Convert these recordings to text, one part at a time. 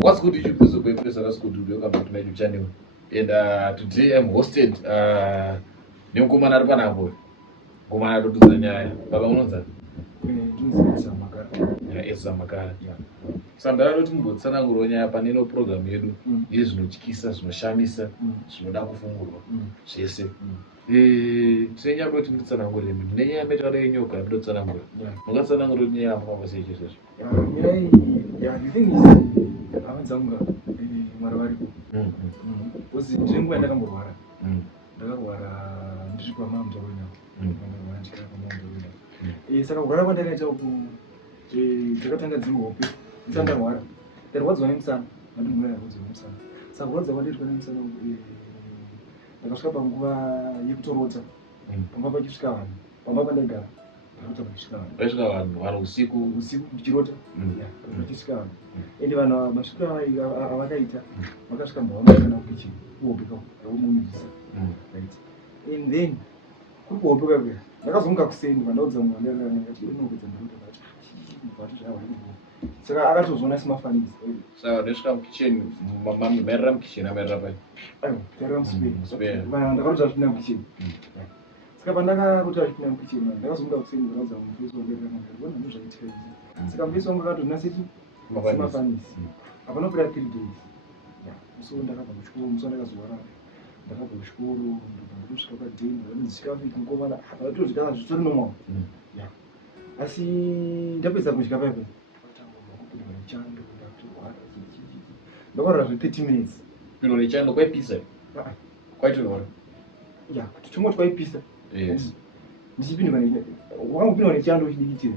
What's good YouTube? This is Boy Press. That's good to welcome back to my YouTube channel. And today I'm hosted Nyongomana ari panapa. Ngomana arikutudza nyaya. Baba unonza? Ezra Makara. Saka ndakada kuti mumbotsanangurawo nyaya paneno program yedu yezvinotyisa, zvinoshamisa, zvinoda kufungurwa zvese. Tine nyaya kuti nditsanangure mune nyaya yemetauro yenyoka ndotsanangura. Mungatsanangura nyaya yamafamba sei izvozvo? The thing is, avanzanga mara varipo. Because ndinguva ndakamborwara. Ndakarwara ndiri pamama mutaurina. Ndikara pamama mutaurina. Saka kurwara kwandakaita uku takatanga dziri hope. Ndisati ndarwara. Ndarwadziwa nemusana. Ndandimuna ndarwadziwa nemusana. Saka kurwadza kwandaitwa nemusana ndakasvika panguva yekutorota. Pamba pachisvika vanhu. Pamba pandagara. Vaisvika vanhu usiku ndichirota. Vachisvika vanhu. Ende vanhu masvika avakaita vakasvika mavamana kukicheni kuhopeka munovisa. And then kuri kuhopeka kuya ndakazomuka kuseni vandaudza munhu andakati inopedza ndorota vati zvavaivo. Saka akatozviona semafanisi. Saka ndosvika mukicheni mamirira mukicheni amirira pai? Aiwa tairira musiperi. Vanhu ndakarota zvipinda mukicheni. Saka pandakarota zvipinda mukicheni ndakazomuka kuseni ndaudza mufesi wangu ona ndozvaitika izvi. Saka mufesi wangu akatozvina seti semafanisi. Hapana kupera 3 days. Musi ndakabva kuchikoro, musi ndakazorwara. Ndakabva kuchikoro, ndakasvika padeni, ndisvika mukomana, ndakatozvika zvitori normal. Asi ndapedza kusvika paipo. Ndakapinda nechando, ndatorwara. Ndakarwara zve 30 minutes. Pinda nechando kwaipisa? Kwaitorwara? Kuti chingoti kwaipisa. Ndichipinda nechando. Wakangopinda nechando uchidikitira.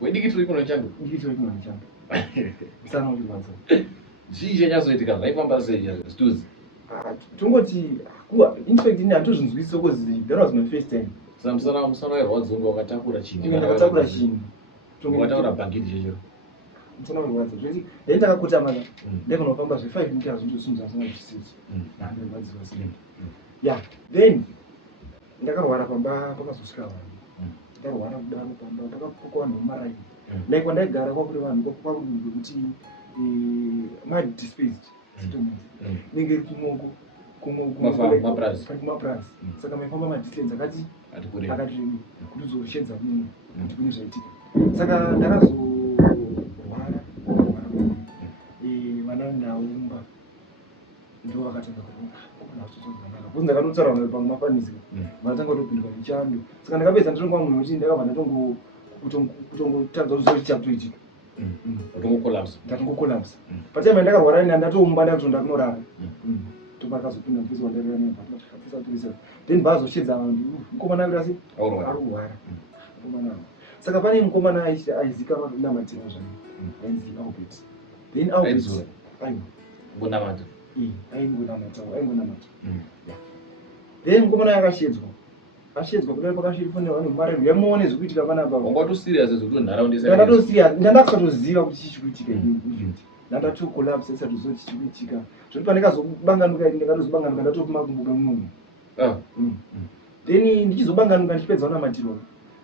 Wedikitira ipinda nechando? Dikitira ipinda nechando. Sana uchirwadza. Zvii chanyatsoitika zvaifamba sei zvituzi? Tongoti in fact ini hatozvinzwisisa because that was my first time. Saka musana wairwadza unge wakatakura chinhu. Ndakatakura chinhu. Wataura bhangiti checho. Musana wairwadza. Zveti ndakakotama ndakanofamba zve5 meters ndosundza asina kuchisisi. Ndarwadziwa sei. Then ndakarwara pamba pakazosvika vanhu. Ndakarwara kudaro pamba pakakokwa vanhu vomaraini. Like wandaigara kwakuri vanhu kwakuri kuti mad displaced settlements. Ninge kumoko kumapras. Saka maifamba madistance akati akati kuzoshedza munhu kuti kune zvaitika. Saka ndakazorwara vana ndaumba ndo vakatanga kuti ndakatotaura naye pamafanisi vatanga kutopindwa nechando. Saka ndakapedza ndotongwa munhu kuti ndakabva kutongotadza kuti zvori chatoitika. Ndatongokolapsa. Patime ndakarwara ina ndatoumba ndakatonda kunorara. Topakazopinda mufesi wandarira naye patapisa. Then bazoshedza vanhu mukomana kuti arwara. Mukomana. Saka pane mukomana aizikanwa namatira zvake. Ainzi Albert. Then Albert aiwa ngonamata. Aingonamata. Then mukomana yakashedzwa. Ashedzwa kudai pakashirifonera vanhu mari yamuone zvikuitika panapa. Wangato serious zvekuti nharaunda isa. Ndakato serious. Ndakatoziva kuti chichikuitika izvi. Ndakati collapse isati zvoti chichikuitika. Zvoti pandakazobanganuka ndakatozobanganuka ndatopima kumbuka munhu. Then ndichizobanganuka ndichipedza namatiro.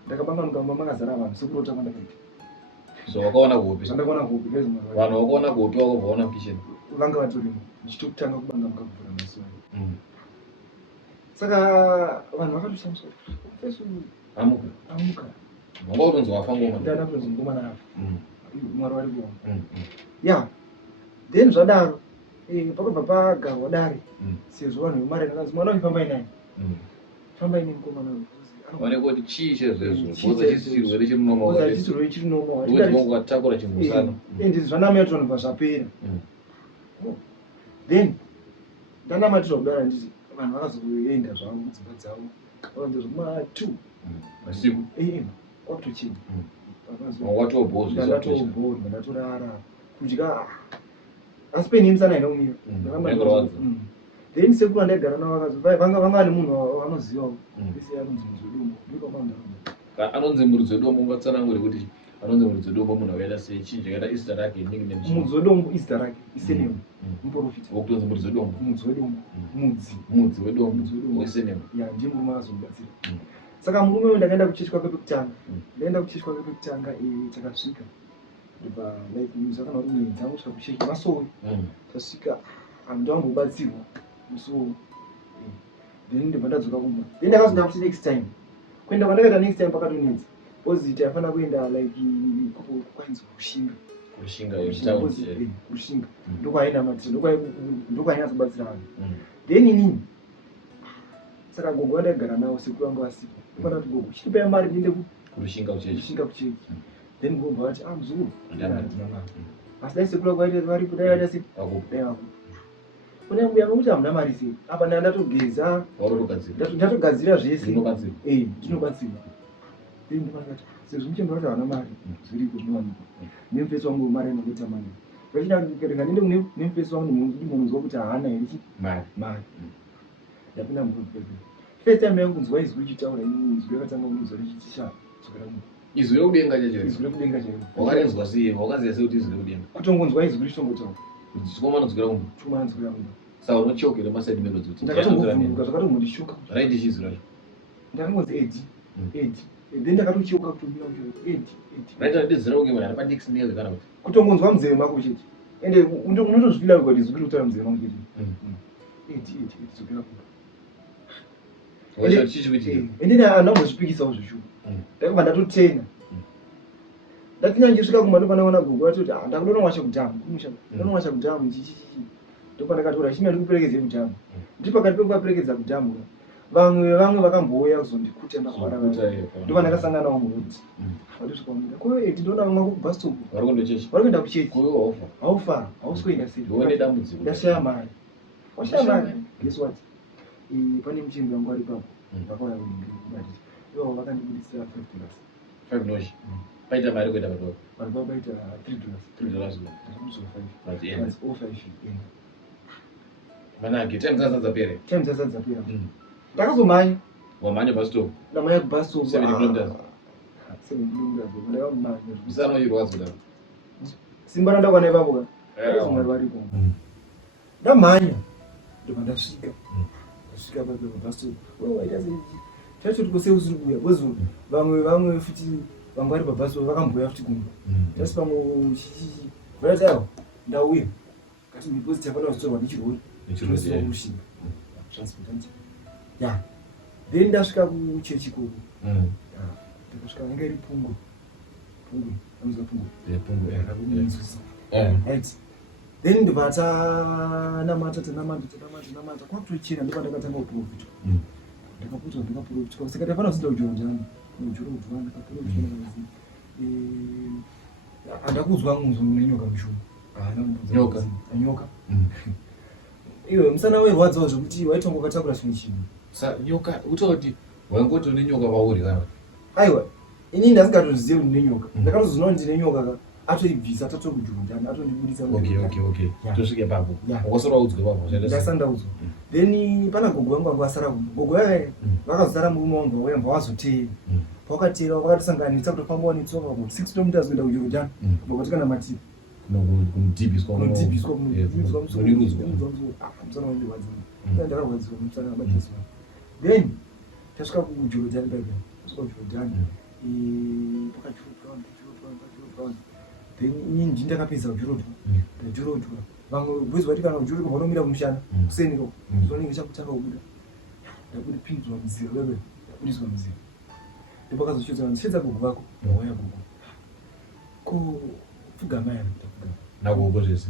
Ndakabanganuka makazara vanhu sekurota kwandakaita. So wakaona kupi? Ndakaona kupi guys mara. Vanhu wakaona kupi wakabvaona mukicheni? Vanga vatorimo. Ndichitokutanga kubanganuka kubvura maso. Saka vanhu vakatoshamisa fesu amuka. Wanga utonzi wafa ngoma? Ndana kunzi ngoma nayo. Mwari wari kuona. Then zvadaro pakabva pagarwa dare sezvo vanhu vemari vakazi mwana uifamba inaye. Famba ine mukoma nayo. Vane kuti chii chezvezvo? Boza chirwere chiri normal. Boza chirwere chiri normal. Ndoti wakatakura chimbusana. Ende zvanamatwa ndobva zvapera. Then ndanamatwa kudara nditi vanhu vakazoenda zvavo mudzimba dzavo vakanzwa zvema2 masiku kwakutochena watobhozwa ndatorara kudya asi peni musana enda kumira then sekuru andaigara navo vakazi vanga vane munhu vanozivawo ese anonzi Mudzwedombo ndikapandaraunda anonzi Mudzwedombo. Ungatsanangure kuti anonzi Mudzwedombo munhu akaita sei, chii chakaita izita rake nickname? Mudzwedombo izita rake isenemu muprofita wokutonzi Mudzwedombo. Mudzwedombo mudzi wedombo isenemu ndiye murume akazondibatsira. Saka murume uyu ndakaenda kuchechi kwake pekutanga. Ndaenda kuchechi kwake pekutanga takasvika ndibva like muzakana kuti mwedzi dzangu kusvika kusheki masoro tasvika handiwambobatsirwa musoro then ndibva ndadzoka kumba then ndakazonda kuti next time kuenda kwandakaita next time pakatonetsa oziti afana kuenda like kwainzi kushinga ndokwaenda matiro ndokwainatsobatsira vanhu then inini saka gogo vandaigara nawo sekuru vangu vasipo ndokwana kuti gogo chitipai mari ndiende kushinga kuchechi then gogo vati muzukuru ndina mari asi dai sekuru vangu vaiti varipo dai vaita sei dai vapo kune mbuya vangu kuti hamuna mari sei apa ndatogeza ndatogadzira zvese ndinobatsirwa then ndikati sezvo muchemba kuti havana mari zviripo zvinowanikwa nemufesi wangu mari inongoita mani vachida ndiende nemufesi wangu ndimonzwa kuti haana here mari yapinda mubebe first time yangu kunzwa izwi ichitaura izwi yakatanga kunzwa richitisha dzokera mu izwi rekudenga chaiko wakarenzwa sei wakaziya sei kuti izwi rekudenga kutongonzwa izwi richongotaura chikomana dzokera kumba saka unochokera masaidi melodzi kuti ndakatongovhunduka zvakatongodishuka raiti chizwi racho ndakangonzi 8 then ndakatochiuka kutombira kuti 8 raita ndizira kunge mwana padixnel kana kuti kutongonzwa muzee mako chete ende unotozvifila kuti izwi kutaura muzee mako chete 8 dzokera kumba ende andambozvipikisawo zvishuka ndakabva ndatotena ndatinya ndichisvika kumba ndopanaona gogo vatoti ndakudoona washa kudhamu kumusha ndoona washa kudhamu chichichi ndopandakatora chimwe ndikuperekedze kudhamu ndi pakati pekuvaperekedza kudhamu vamwe vakambouya kuzondikuta ndahwara ndopandakasanganawo murudzi vatosvikamira ko tindoona vamwe kubhastop varikuenda kuchechi haufa hausikuenda sei ndashaya mari washaya mari guess what pane muchimbi wangu ari papo vakauya kundibatisa ivo vakandibudisira $5 paita mari kuenda patoko varikuva paita $3 5 manake time dzadzapera ndakazomhanya wamhanya bastop ndamhanya kubhastop 7 kilometers ndakazomhanya musana uchirwadza kudaro simba randakwana ipapo kaizomari varipo ndamhanya ndobva ndasvika pabhastop waita sei chacho tikose usiri kuuya bcause vamwe futi vangu vari pabhastop vakambouya futi kumba tasi pamwe varati aiwa ndauya kati deposit yafanira kutorwa nechirori chinosiwa kurushinga transportanti ya then ndasvika kuchechi koko ndakasvika inga iri pungwe anoziva pungwe right then ndibva tanamata kwakutochena ndopandakatanga kuprofitwa ndakaprofitwa saka ndafana kuzinda ujorodhani ndakaprofitwa handakuzwa munzwa nenyoka mishoma nyoka iwe musana weirwadzawo zvokuti waitonga ukatakura chimwe chinhu nyoka utoti waingoti une nyoka pauri kana aiwa inini ndasingatozvizive kuti ndinenyoka ndakatozona kuti ndine nyoka atoibvisa tatokujondani atondibudisa tosvike papo wakasara udzwe papo ndasandaudzwa then pana gogo vangu vangu vasara kumba gogo vave vakazosara murume wangu vauya vawazoteera pawakateera vakatosanganisa kutofamba wanetsoka 6 kilometers kuenda kujorodhani vakatikana matiri kunodhibhiswa musana wandirwadzira ndakarwadziwa musana wabatiswa then tasvika kujorodhani tasvika kujorodhani pakajurodhwa then inini ndini ndakapedza kujurodhwa vamwe bozi vati kana kujurodhwa vanomira kumushana kuseniko zonenge chakutanga kubuda ndakudipinzwa muziro veve ndakudiswa muziro ndopakazochiudzana ndichedza gogo vako wauya gogo ko pfugamai nagogo zvese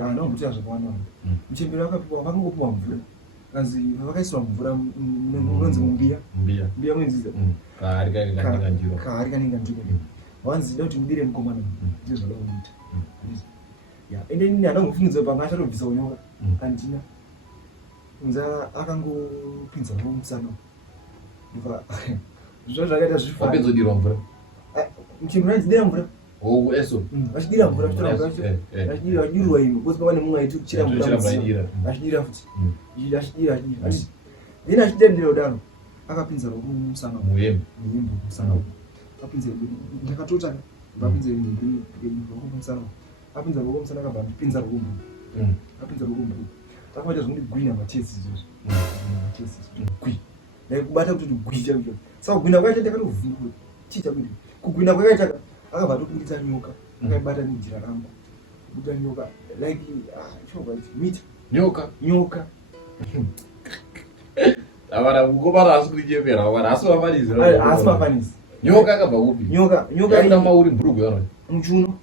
haana kumboita zvakawanda muchemberi vakapiwa vakangopiwa mvura kanzi vakaiswa mvura unonzi mumbiya mwenziza kaari kanenge ndiro vanzi da kuti mudire mukomana ndizvo zvada kuita ende nini handangofungidza pamwe achatobvisa unyoka handina unza akangopinza navo musana zvo zvakaita zvifaapedzodirwa mvura muchemberi anzidira mvura eso vachidira mvura vachidirwa ino bcause pava nemumwe aiti kuchira mvura vachidira futi achidira then achidira ndira kudaro akapinza roku musana muhembe musana apinza ndakatota ndapinza roku musana apinza roku musana akabva ndipinza roku apinza roku takaita zvinondigwinya matesi izvozvo matesi gwi kubata kuti gwi chaiko saka kugwinya kwacho ndakatovhunduka chiita kuti kugwinya kwakaita akabva atobuditsa nyoka akaibata nejira rangu kubuda nyoka like mita nyoka avana kukobara asi kuichepera avana asi mafanisi nyoka akabva kupi nyoka ina mauri mburugu yanoti muchuno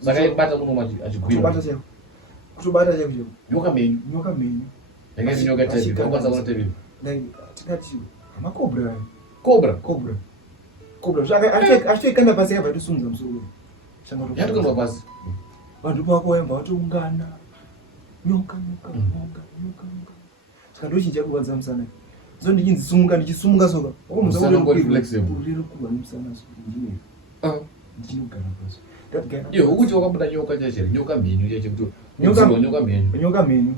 saka ibata muno achigwira kutobata chaiko nyoka menyu yakaiti nyoka taipi unokwanisa kuona taipi tikati amakobra achitoikanda pasi akabva atosunudza musoro yatokandwa pasi vantu pako vaimba vatoungana nyoka saka ndochinja kurwadza musana so ndichisumuka soka urikuva nemusana ndichinogara pasi ukuti wakabuda nyoka chachere nyoka mhenyu chache kuti nyoka mhenyu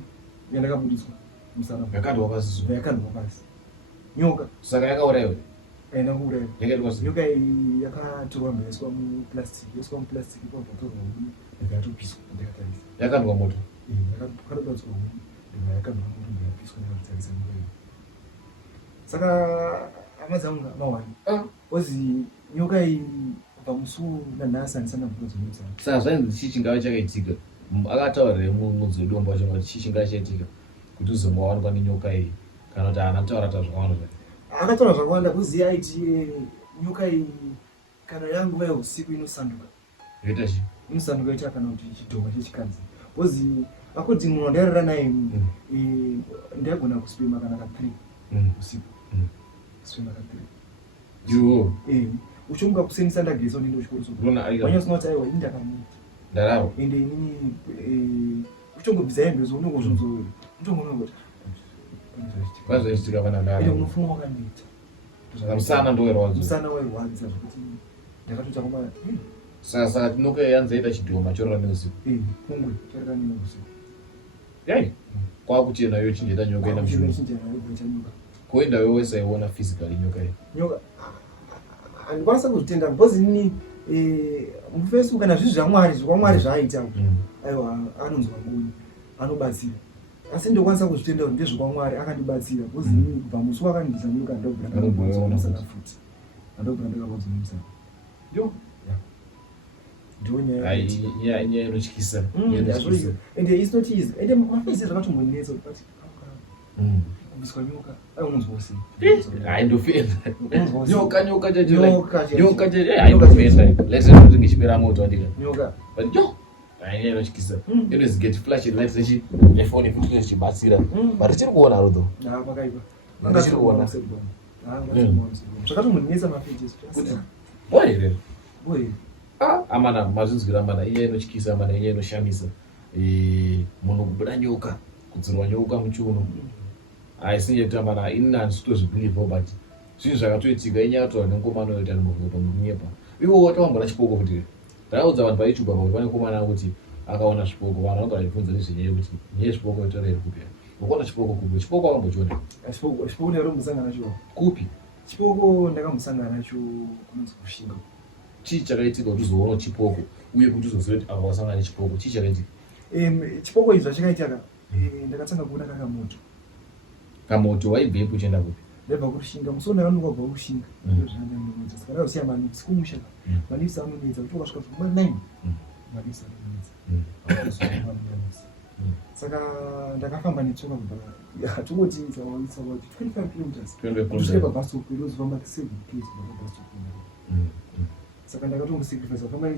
yandakabudiswa musana yakandwa pasi nyoka saka yakaurayiwa aina kuuraya yakaitwa nyoka iyi yakatorwa mbaiswa muplastic yoswa muplastic ikabvatorwa huni ikatopiswa ndakatarisa yakandwa moto yakabatswa huni yakandwa moto ndikapiswa ndakatarisa nyoka iyi saka hama dzangu mawani ozi nyoka iyi kubva musu nanhasi handisana mvura dzinomusana saka zvainzi chii chingava chakaitika akataurire mudzidombo wacho kuti chii chingava chaitika kuti uzonga wawanikwa nenyoka iyi kana kuti haana kutaura ta zvakawanda zvake akataura zvakawanda kuziya aiti nyoka iyi kana yanguva yeusiku inosanduka yoita chi inosanduka ita kana kuti chidhoma chechikadzi kozi akoti munhu wandairara naye ndaigona kuswima kana ka3 usiku kuswima ka3 iwo uchimuka kusenisa ndageza unoenda kuchikoro kuti aiwa indakamita ndararo ende inini uchongobvisa hembezo unongozvonzowera uchongonongoti vazoitika vana ndaro unofunga wakandiita musana ndowerwadza musana wairwadza zvokuti ndakatota kwamara saka tinoka yanzaita chidhoma chorora neusiku pungwe charika neusiku yai kwakuchena yo chinjeta nyoka ina mushumo koenda wewe wesaiona physically nyoka iyi nyoka handikwanisa kuzvitenda because nini mufacebook kana zvinhu zvakwamwari zvaaita aiwa anonzwa ngoni anobatsira asi ndokwanisa kuzvitenda kuti ndezvokwamwari akandibatsira because nini kubva musi wakandisa nyoka ndobviramusana futi andobvira ndakabodzomusana ndonyaya inotyisa ende is not easy ende mafesi zvakatombonetsa but kubviswa nyoka aiunonzwa sei haindofenda nyoka haindofenda laisekuti ngechipera moto andika nyoka but nyaya inotyisa inozigeti flash light sechi nefoni futi zichibatsira but tiri kuona rodho pakaipa tiri kuona zvakatombonetsa mafesi bohere amana mazvinzwira amana inyaya inotyisa amana inyaya inoshamisa munhu kubuda nyoka kudzirwa nyoka muchiuno aisinjekuti mana inini handisitozvibhilivho but zvinhu zvakatoitika inyaya kutaura nenkomana yoita nemuvuto munyepa iwo watawambona chipoko kuti ndakaudza vanhu vaichuba kuti vane komana kuti akaona zvipoko vanhu vanga vaibvunza nezvenyaya yekuti nyaya zvipoko yotaura iri kupera ukaona chipoko kupi chipoko akambochiona chipoko ndakambosangana nacho kupi chipoko ndakambosangana nacho kunonzi kushinga chii chakaitika kuti uzoona chipoko uye kuti uzoziva kuti ava wasangana nechipoko chii chakaitika chipoko izvi zvachakaitaka ndakatanga kuona kamoto waibvepo uchienda kupi ndabva kurushinga musi ndakanduka kubva kurushinga ndozvandandamuudza saka ndakasiya manipsi kumushaka manipsi anonetsa kuti wakasvika kuma 9 manipsi anonetsa saka ndakafamba netsoka kubva tongoti 25 kilometers kusvika pabhastop ndozofamba 7 km pabhastop saka ndakatongosacrifice kufamba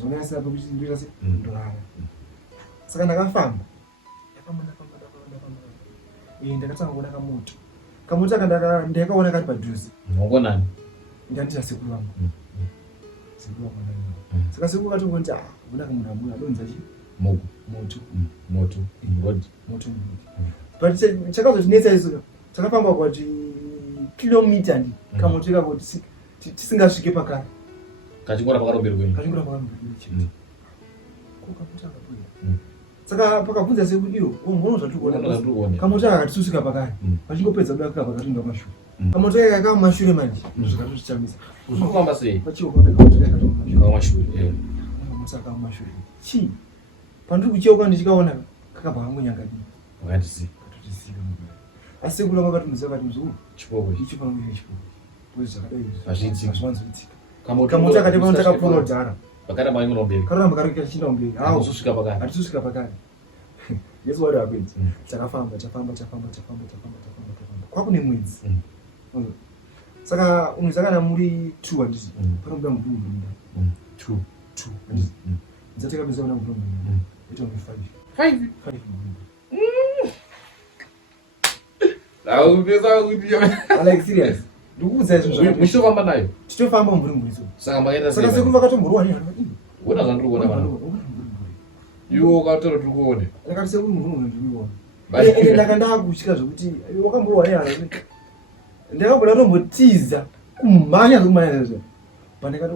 zona yasiapo kuti ndoita se ndorara saka ndakafamba ndakatanga kuona kamoto aka ndakaona kari padhuze ngonani ndandira sekuru vangu saka sekuru katongoti una kamunhu amuna adonza chi moto but chakazochinetsa isu takafamba kwati kilomita ndi kamoto ikakoti tisingasvike pakare kachingora pakaromberwa chete kokamoto akapfuura saka pakabvunza sekuru iyo unoona zvatikuona kamoto akatisusika pakare pachingopedza buda kaka pakatinda kumashure kamoto kaka kaka mumashure manje zvakatozvichamisa uzofamba sei pachiukaona kamoto kaka kumashure saka kumashure chii pandiri kucheuka ndichikaona kakabva kangonyangadii wakatisi katotisiika asi sekuru vangu akatomuziva kati mzuu chipoko ichipanguire chipoko pozi zvakadai hazviitika hazviwanzoitika kamoto akati pano takapfuura kudhara pakati mwangu mberi karamba kari kachinda mberi hawo kusvika pakati atisvika pakati yesu wari apedza takafamba kwakune mwedzi saka unizakana muri 2 handiti panobuda mvumvunda 2 nzatekapedza kuna mvumvunda ita muri 5 laupesa kuti like serious ndikuudza izvo muchitofamba nayo tichofamba mvuri so saka makaenda saka sekuru vakatomborwani wona zvandiri kuona pana iwo ukatora tiri kuone ndakati sekuru mvuri ndikuona ende ndakandava kutyira zvokuti wakamborwani hana ndakamboda tombotiza kumhanya zokumhanya zvezvo pandakati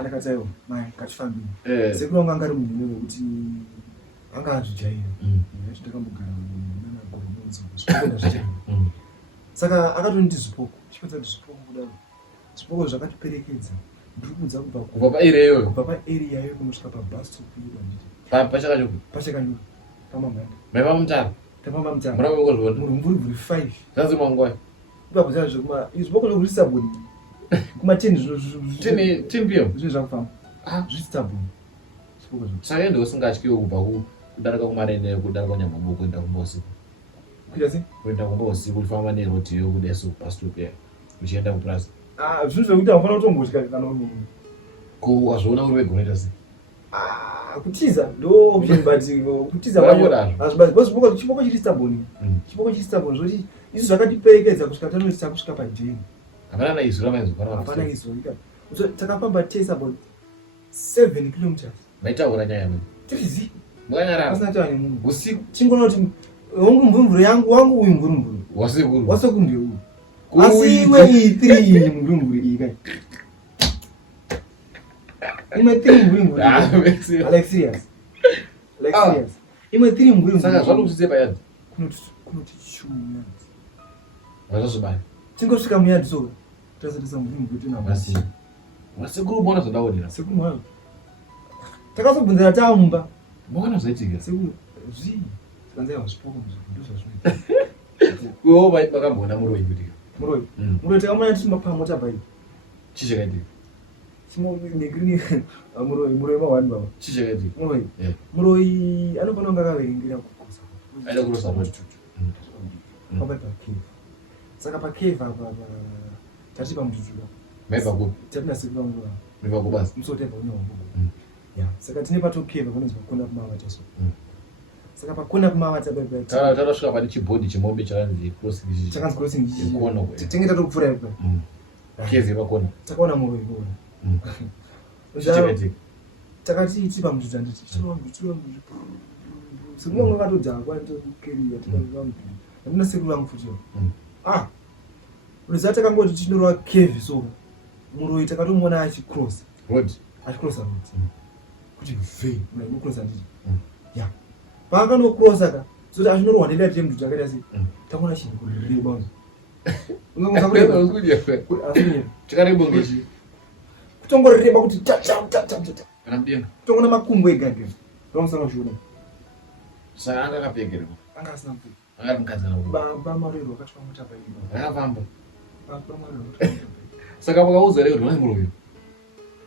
ndakati aiwa mai ngatifambini sekuru wangu anga ari munhu wekuti anga azvijaira yacho ndakambogara nanagoromozvoenda saka akatonditi zvipoko chipedza kuti zvipoko kudaro zvipoko zvakatiperekedza ndiri kudza kubva paireyo kubva paarea yo kunosvika pabus stop yedu handiti pachakanyuka pamamhanda maiva mutara tapamba mutara murakozvona mvuri 5 zvanzi mangwai ipakuza zvekuma zvipoko zvokuti sabuni kuma 10 pm zvine zvakufamba zvisabuni zvipoko zvo saka ende usingatyiwo kubva kudarika kumarene kudarika kunyamaboko kuenda kumba usiku kuenda kumba usiku uchifamba nerodiyo kudeso kupastop yayo uchienda kuplasi zvinhu zvekuti hamufana kutombotya kana munhu ko wazviona uri wega unoita sei kutiza ndo option but kutiza kwacho chipoko chiri staboni chipoko chiri staboni zvoti izvi zvakatiperekedza kusvika tanoisa kusvika pajeni hapana naizvo ramaizokana hapana izvo takafamba tese about 7 kilometers maitaura nyaya mwe tirizi mwanyarara pasina taura nemunhu usiku chingona kuti wangu mvumvuri yangu wangu uyu mvurumvuri wasekuru ndiye uyu asi imwe iyi 3 mvurumvuri iyi kai imwe 3 mvurumvuri like serious imwe 3 mvurumvuri saka zvanokusise payadzi kunoti shumu vazvazvibaya tingosvika muyadzi so tasatisa mvurumvuri tinamasi masekuru mona zvodaonera sekuru mwana takazobvunzira taumba mona zvaitika sekuru zvii kanzaiwa zvipoko ndozvazvinoita kuwo vakamboona muroi kutika muroi takamona tiri mapamota bai chichakaitika muroi mawani baba chichakaitika muroi anofanira kunge akaverengera kukosa aida kurosa papai pakeva saka pakeva apa tati pamututuka maiva kupi tatina sekuvangu maiva kubasa musotaiva unyawambo saka tine patokeva kunonzi pakona kumavata so saka pakona kumavata tarasvika pane chibhodhi chemombe chakanzi crossing tenge tatopfuura ipa kezi pakona takaona muroi ikona takati tipa mututu handiti chirwambu sekuru vangu vakatodhakwa ndokeriya handina sekuru vangu futi unoziva takangoti tichinorova kevi so muroi takatomuona achicrossa road kuti vhei unokurosa handiti paakandokrosa ka zoti achinorwa ndenda tite mututu akaita sei takuona chinhu kureba chikarebongechi kutongoreba kuti kutongona makumbo egage ramusana zviona saka anga akapfekerwa anga asina mupfeka anga mukadzana baba marero wakati pamota pai rakafamba baba marero saka pakaudza reo kuti muroyo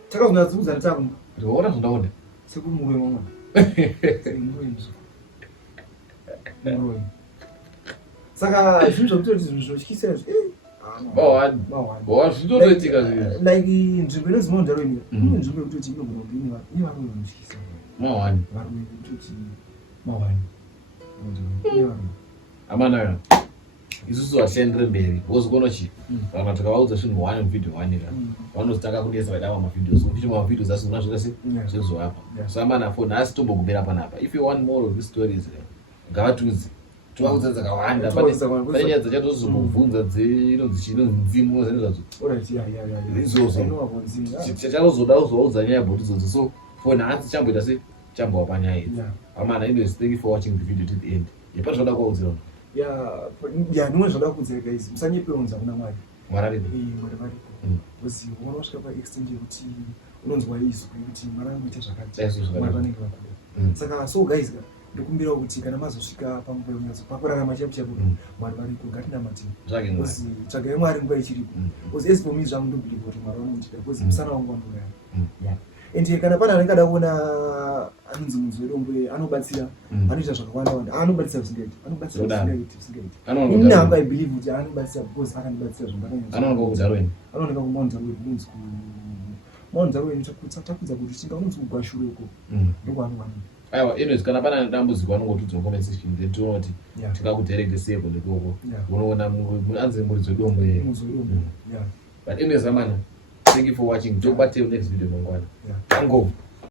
takazonyadziudza nditakumba ndiona zvondaona sekuru muroyo mamwa muroyo muroyo saka zvinhu zvokutoti zvinhu zvinotyisa izvi mawani zvinotoitika like nzvimbo inonzi maundaroini ine nzvimbo yekutoti inogona kunge ine varume vanotyisa mawani varume vekutoti mawani amanayo isusu hatiendere mberi wozogona chi kana tikavaudza zvinhu 1 muvhidhiyo 1 ka vanozotanga kunesa vaida vamavhidhios kuti mavhidhios asina zvakase zvezovapa so amana foni asi tombogumira panapa if you want more of these stories ngavatudzi tovaudza dzakawanda pane nyaya dzachatozomubvunza dzinonzi chinonzi mdzimu zane zvadzo izvozvo chachazoda kuzovaudza nyaya bhoti idzodzo so foni hansi chamboita se chambova panyaya idzi amana anyways thank you for watching the video to the end yepati zvoda kuwaudzira ndimwe zvoda kuudzira guys musanyepeunza kuna mwari mwari aripo mwari varipo uzi unosvika paextent yekuti unonzwa izwi kuti mwari anoita zvakati mwari vanenge vakuda saka so guys ndikumbira kuti kana mazosvika pamumoyo mwazo pakurarama chapuchapu Mwari varipo ngatinamati kozi tsvagai Mwari nguva ichiripo kozi as for me zvangu ndobhiliva kuti Mwari vanomuitika kozi musana wangu wandorayama ende kana pana anengada kuona anonzi munzi wedombo anobatsira anoita zvakawanda anobatsira zvisingaiti ini hamba ibhilive kuti anobatsira because akandibatsira zvakanyanya kumaunza kunzi maunza wenyu takudza kuti chinga unonzi kugwashuroko ndokwaanowana aiwa anyways kana pana dambudziko anongotudzwa comment section then toona kuti tingakudirect seko ndikoko unoona anzi muridzo dombo but anyways amana thank you for watching. Talk about till next video mangwana. Tango.